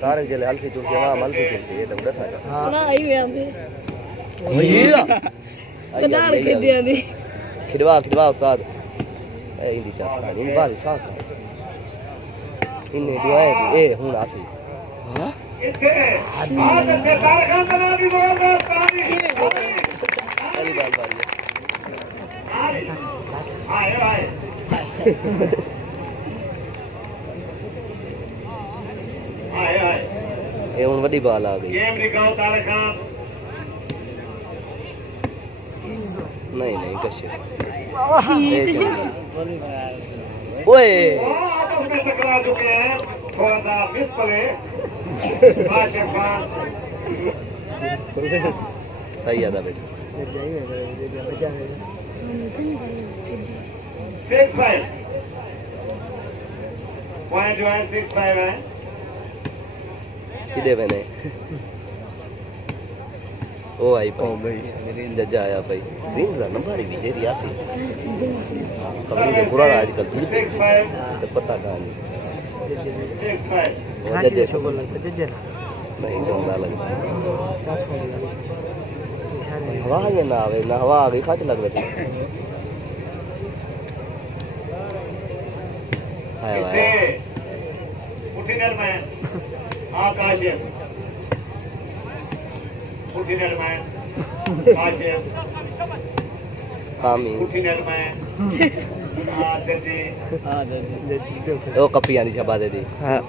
तारक जले हल से चुलसी वहां मल से चुलसी ये तो बड़ा सारा ना आई वे आंदे भैया बनान के दिया दी खिदवा उस्ताद ए इंदी चास इन बारी साथ इन्हें दुआएं ए हुन आसी हां बहुत अच्छे तारक बना दी जोरदार ताली पहली बार बारी आए भाई आए ये हुन बड़ी बाल आ गई गेम दिखाओ तारक खान नहीं कश्य ओए आपस में टकरा चुके हैं थोड़ा सा मिस प्ले काशिफ खान सही आता बेटा 6-5 पॉइंट जो है 6-5 है किदे बने ओ आई भाई जज्जा आया भाई रिंग का नंबर भी दे दिया सी कभी के पूरा आजकल तो पता नहीं 6-5 जज्जे शोगल जज्जे नहीं डोंदा लग हवा ये ना आवे ना हवा आ गई खाच लग रही हाय भाई उठी नरमैन आकाशिफ उठी नरमैन काशिफ कामी उठी नरमैन जज्जे ओ कपी आंदी छबा दे दी हां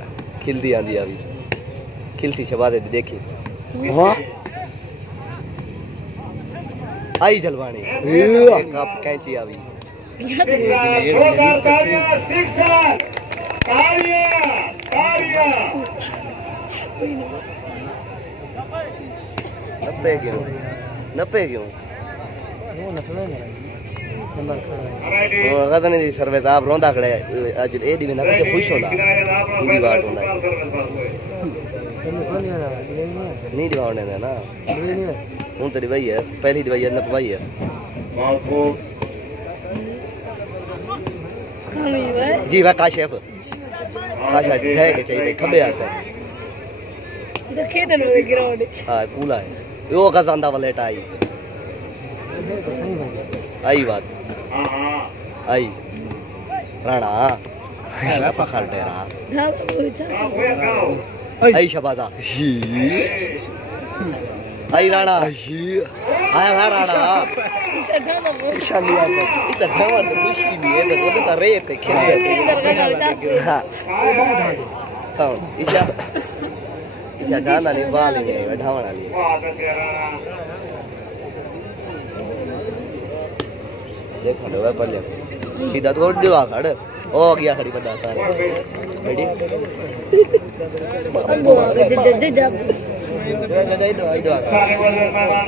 खिलदी आंदी अभी खिलसी छबा दे दी देखी वाह आई जलवानी कप कैंची अभी जोरदार तालियां सिक्सर तालियां नब्बे क्यों कदा नहीं सर्विस आप रोंदा खड़े अज ए दी ना के खुश होला इंदी बात होंदा नहीं दिवाने ना हूं तेरी भाई है पहली दवाई न पवाई है बहुत खूब जी वाह काशिफ काशा है के चाहिए खबे आता इधर खेतन में ग्राउंड हां कूला है वो गजांदा वाले टाई आई बात आई राणा है फखर डेरा आई शबाजा आई राणा आया है राणा शादी आता इतना धमर तो कुछ नहीं है तो तो रे के खेल हां कौन ईशा डाना नहीं बाल नहीं ढावण वाली देखो वे पल्ले सीधा तो दिवा खड़ ओ गया खड़ी बता रेडी अंगो आगे जज जब सारे वज़ीर मेहमान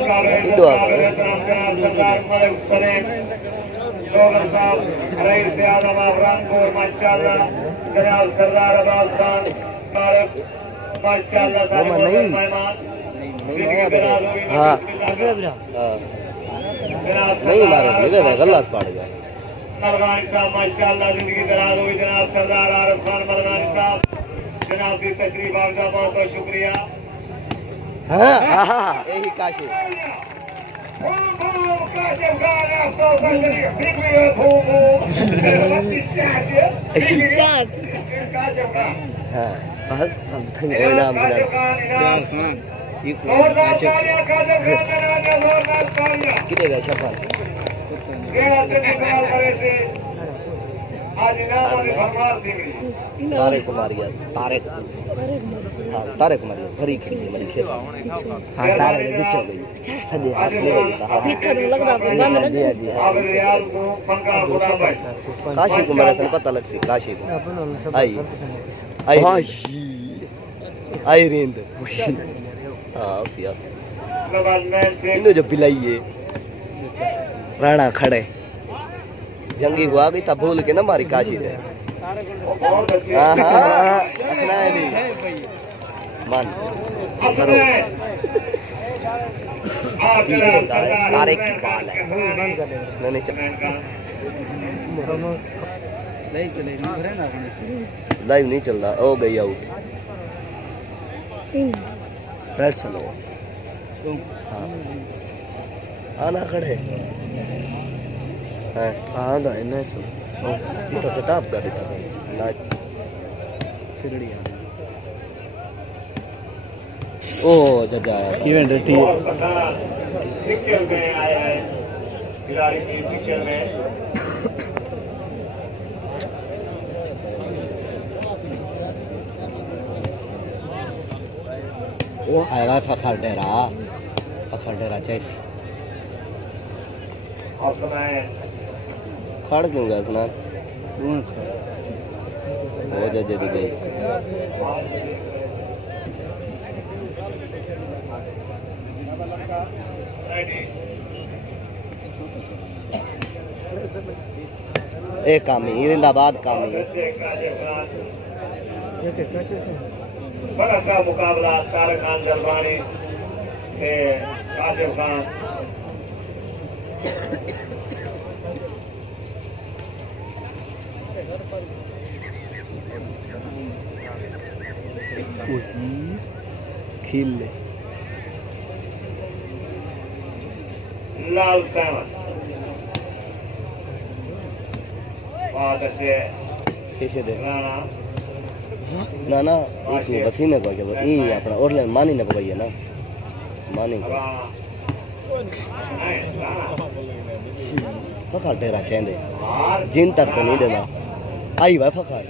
सरदार मलिक सलीम लोगर साहब रईस आज़म अफरानपुर माशाअल्लाह जनाब सरदार अब्बास खान मालिक माशाअल्लाह सारे मेहमान जिंदगी दराज होगी हां जनाब नहीं मारे निवे गलत पड़ गया मरगानी साहब माशाअल्लाह जिंदगी दराज होगी जनाब सरदार आरिफ खान मरगानी साहब जनाब की तशरीफ आपका बहुत बहुत शुक्रिया हां यही काशी काशिफ खान आपको तशरीफ बिगड़ी है भूमू चार काशिफ खान हां बस हम थई इनाम काशिफ खान इनाम जोरदार तालियां काशिफ खान ने जोरदार तालियां कितने का छपन आज इनाम वाली भरमार दी गई तारे कुमारिया तारे कुमारिया भरी की मरी खेस हां तारे बिच गई सजे हाथ ले गई हां पीछे तो लगदा बंद लग जी अब रियाल को फनकार खुदा भाई काशी कुमार से पता लग सी काशी को आई आई रेंद हां सियास गवर्नमेंट से इन्हें जो बिलाइए राणा खड़े जंगी को आ गई था भूल के ना मारी काशी दे बहुत अच्छे हां असना है नहीं मान करो तारे की बाल है नहीं चल नहीं चले नहीं ना लाइव नहीं चल रहा हो गई आउट बैठ चलो हाँ आना खड़े हाँ हाँ ना इन्हें चलो itu tetap gak ditahan naik sirdi oh jajan event ready picture में आया है खिलाड़ी की पिक्चर में वो आएगा फखर डेरा जैसे हसनैन खड़ क्यों गया स्नान हो जजे दी गई एक कामी जिंदाबाद कामी बड़ा का मुकाबला तारक खान जलवानी के काशिफ खान खिल ले लाल सैमन बहुत अच्छे कैसे दे राणा ना ना एक वसीम को क्या ये अपना और ले मानी ने भैया ना मानी को राणा हसनैन राणा फखर डेरा चेंदे और जिन तक तो नहीं देना आई वह फखर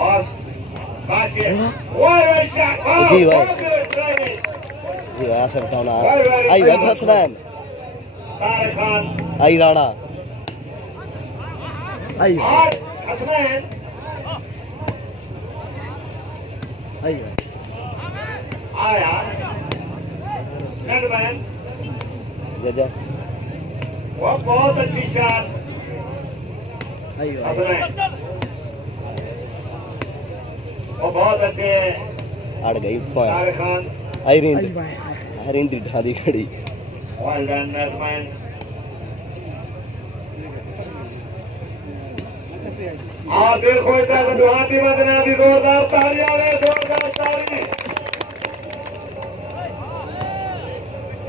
और काशिफ जी भाई जी भाई असर उठाना आई वह फसलन तारक खान आई राणा आई और हसनैन आई आया नेटमैन जजा वो बहुत अच्छी शॉट आई हसनैन वो बहुत अच्छे अड़ गई तारक खान आई रिंद ढादी खड़ी वेल डन नेटमैन और देखो इतना तो दुहाती मदना भी जोरदार ताली आवे जोरदार ताली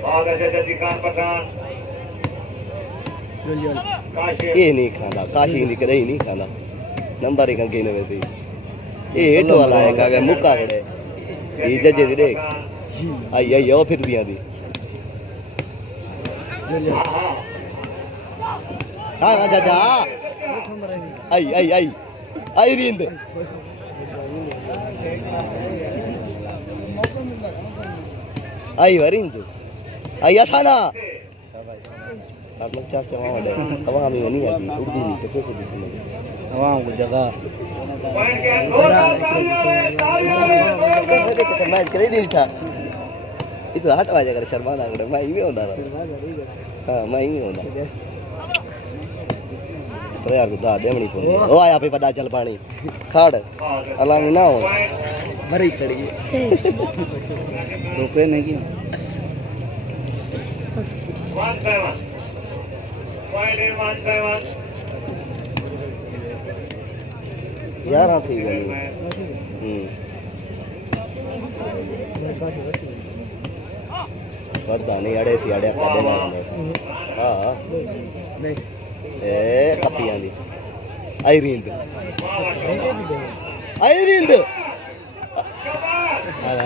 बहुत अच्छे जजी खान पठान काशिफ ये नहीं खाना काशी नहीं करे ही नहीं खाना नंबर एक अंके ने वेती ये हेट वाला है कागे मुक्का खड़े ये जजे दी देख आई आई ओ फिर दिया दी हां हां जा आई आई आई आई रिंद आई वरिंद आई आसाना आप लोग चार चवा दे अब हम नहीं आती उर्दू नहीं तो कैसे भी समझ आवाम को जगह पॉइंट के जोरदार ताली आवे तो मैच कर ही नहीं था इतो हटवा जाकर शर्मा लागड़े मैं ही होना हां मैं ही होना तो यार दा देवनी पड़ी ओ आया पे पता चल पानी खाड़ अलग ना हो मरी खड़ी रोके नहीं की 17 पॉइंट इन 17 यार थी गनी पता नहीं अड़े सी अड़े का देना हां ए कपियां दी आई रिंद आ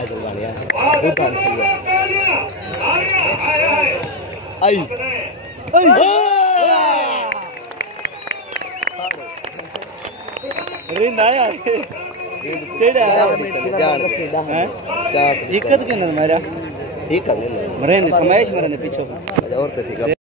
जलवानिया उठा आई आई रिंद आया चढ़ा हैं दिक्कत के ना मेरा ठीक है मरे ने फरमाइश मरे ने पीछे और तो ठीक है।